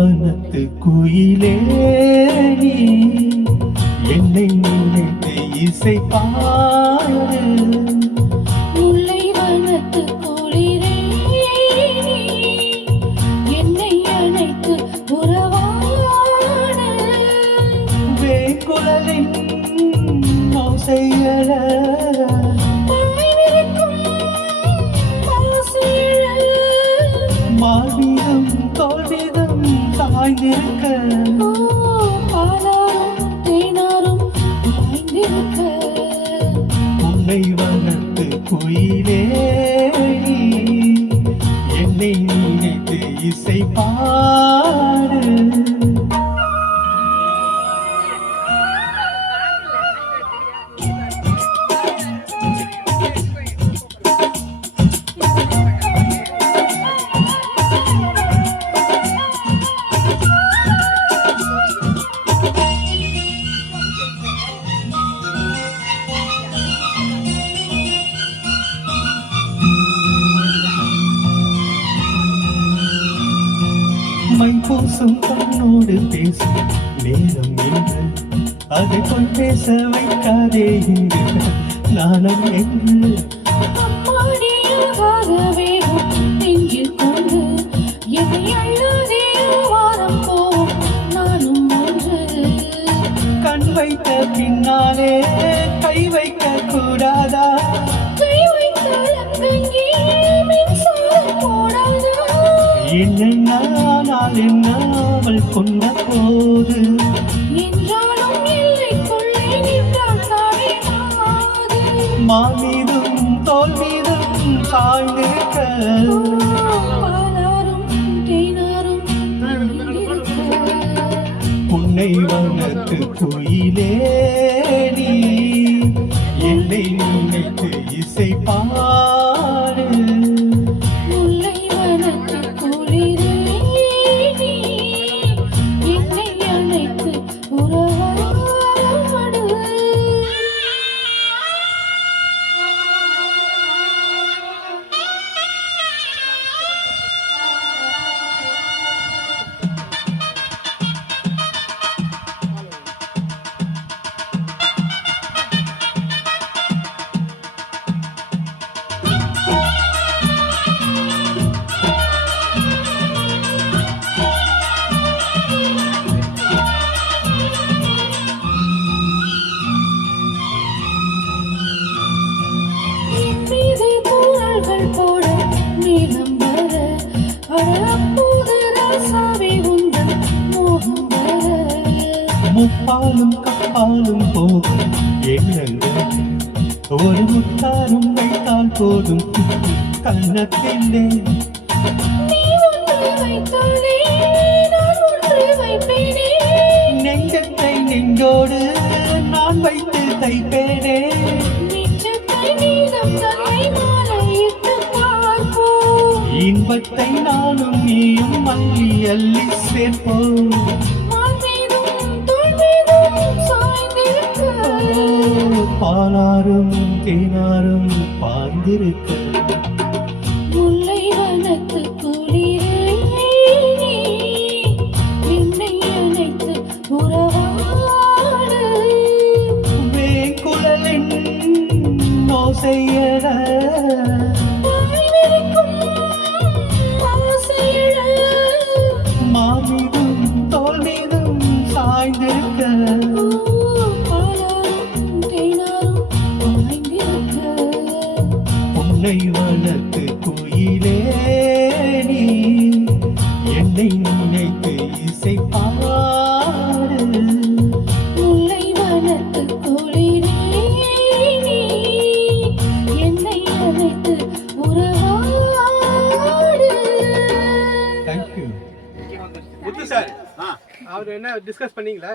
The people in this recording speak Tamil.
வனத்து குயிலே நீ என்னை நினைத்து இசை பாடு. முல்லை வனத்து குளிரே நீ என்னை அணைத்து உறவாடு. வேங்குழலின் ஓசையல மார்பீதம் தோல்விதம் சாய்ந்திருக்க. பாலாரும் தேனாரும் வாய்ந்திருக்க. உன்னை வனத்து குயிலே நீ என்னை நினைத்து இசை பாடு. மை பூசும் கண்ணோடு பேசும் நேரம் என்று அதை போல் பேச வைக்காதே இங்கு நாணம் என்று. அம்மாடியாக வேகம் நெஞ்சில் கொண்டு என்னை அள்ளாதே வாரம் போவோம் நானும் ஒன்று. கண் வைத்த பின்னாலே கை வைக்க கூடாதா? கை வைத்தால் அங்கே மின்சாரம் போடாதா? என்னென்னால் என்ன அவள் கொண்ட போது என்றாலும் எல்லைக்குள்ளே நின்றால் தானே மாது. மாமீதும் தோல் மீதும் சாய்ந்திருக்க. பாலாரும் தேனாரும் வாய்ந்திருக்க. உன்னை வனத்து குயிலே நீ என்னை நினைத்து இசை பாடு. முல்லை வனத்து குளிரே நீ என்னை அணைத்து உறவாடு. மீது தூறல்கள் போட மேகம் வர அப்போது ராசாவே உந்தன் மோகம் வர. முப்பாலும் கப்பாலும் போகும் எண்ணங்கள் ஒரு முத்தாரும் வைத்தால் போதும் கண்ணத்திலே. நீ ஒன்று வைத்தாலே நான் ஒன்று வைப்பேனே. நெஞ்சத்தை நெஞ்சோடு நான் வைத்து தைப்பேனே. நெஞ்சத்தை நீதம் தன்னை மாலையிட்டு பார்ப்போம். இன்பத்தை நானும் நீயும் அள்ளி அள்ளி சேர்ப்போம். மான் மீதும் தோள் மீதும் சாய்ந்திருக்க. பாலாரும் தேனாரும் பாய்ந்திருக்க. முல்லை வனத்து குளிரே நீ என்னை அணைத்து உறவாடு. வேங்குழலின் ஓசையல வாய்விரிக்கும் ஆசையிட. மாமீதும் தோல் மீதும் சாய்ந்திருக்க. பாலாரும் தேனாரும் வாய்ந்திருக்க. உன்னை வனத்து குயிலே நீ என்னை நினைத்து இசை பாடு. முல்லை வனத்து குளிரே நீ என்னை அணைத்து உறவாடு. தேங்க்யூ. முத்து சார் அவர் என்ன டிஸ்கஸ் பண்ணீங்களா?